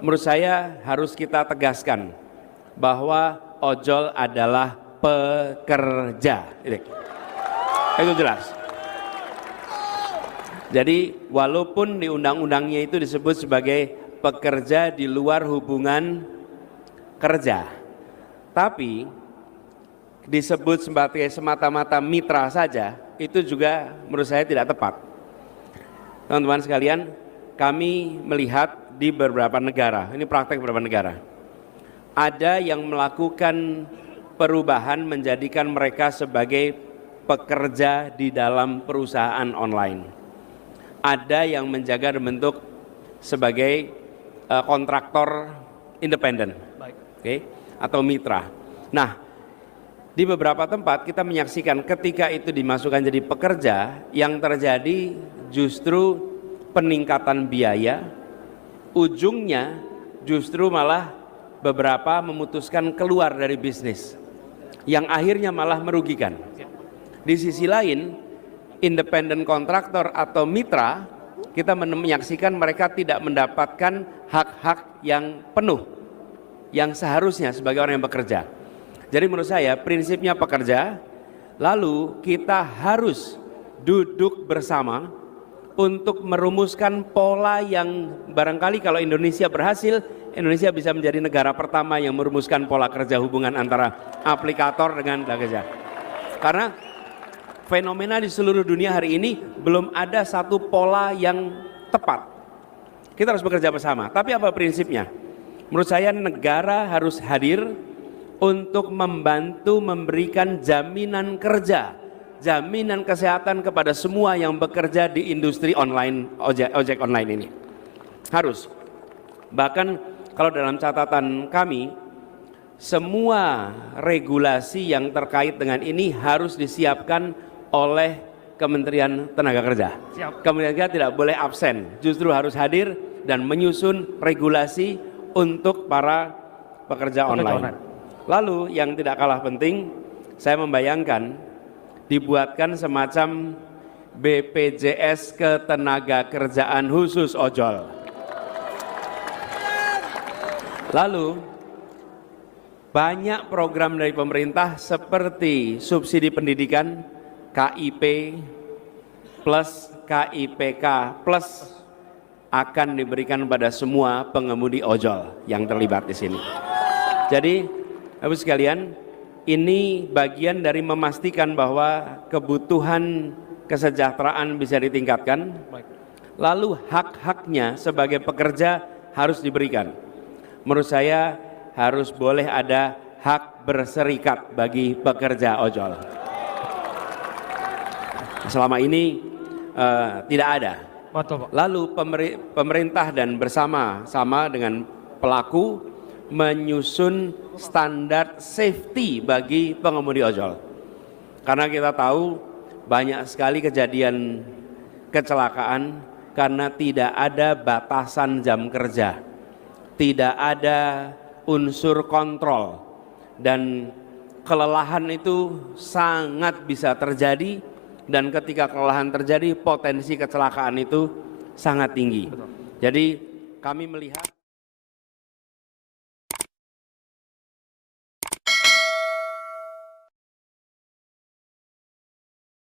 menurut saya harus kita tegaskan bahwa ojol adalah pekerja. Itu jelas. Jadi walaupun di undang-undangnya itu disebut sebagai pekerja di luar hubungan kerja, tapi disebut sebagai semata-mata mitra saja, itu juga menurut saya tidak tepat. Teman-teman sekalian, kami melihat di beberapa negara, ini praktek beberapa negara, ada yang melakukan perubahan menjadikan mereka sebagai pekerja di dalam perusahaan online. Ada yang menjaga bentuk sebagai kontraktor independen, okay, atau mitra. Nah, di beberapa tempat kita menyaksikan ketika itu dimasukkan jadi pekerja, yang terjadi justru peningkatan biaya, ujungnya justru malah beberapa memutuskan keluar dari bisnis, yang akhirnya malah merugikan. Di sisi lain, independen kontraktor atau mitra, kita menyaksikan mereka tidak mendapatkan hak-hak yang penuh, yang seharusnya sebagai orang yang bekerja. Jadi menurut saya prinsipnya pekerja, lalu kita harus duduk bersama untuk merumuskan pola yang barangkali kalau Indonesia berhasil, Indonesia bisa menjadi negara pertama yang merumuskan pola kerja hubungan antara aplikator dengan pekerja. Karena fenomena di seluruh dunia hari ini belum ada satu pola yang tepat. Kita harus bekerja bersama. Tapi apa prinsipnya? Menurut saya negara harus hadir untuk membantu memberikan jaminan kerja, jaminan kesehatan kepada semua yang bekerja di industri online, ojek online ini. Harus. Bahkan kalau dalam catatan kami, semua regulasi yang terkait dengan ini harus disiapkan oleh Kementerian Tenaga Kerja. Kementerian Kerja tidak boleh absen, justru harus hadir dan menyusun regulasi untuk para pekerja online. Lalu yang tidak kalah penting, saya membayangkan dibuatkan semacam BPJS Ketenagakerjaan khusus ojol. Lalu banyak program dari pemerintah seperti subsidi pendidikan, KIP plus KIPK plus akan diberikan pada semua pengemudi ojol yang terlibat di sini. Jadi, Bapak sekalian, ini bagian dari memastikan bahwa kebutuhan kesejahteraan bisa ditingkatkan. Lalu hak-haknya sebagai pekerja harus diberikan. Menurut saya harus boleh ada hak berserikat bagi pekerja ojol. Selama ini tidak ada. Lalu pemerintah dan bersama-sama dengan pelaku menyusun standar safety bagi pengemudi ojol. Karena kita tahu banyak sekali kejadian kecelakaan karena tidak ada batasan jam kerja, tidak ada unsur kontrol, dan kelelahan itu sangat bisa terjadi. Dan ketika kelelahan terjadi, potensi kecelakaan itu sangat tinggi. Jadi kami melihat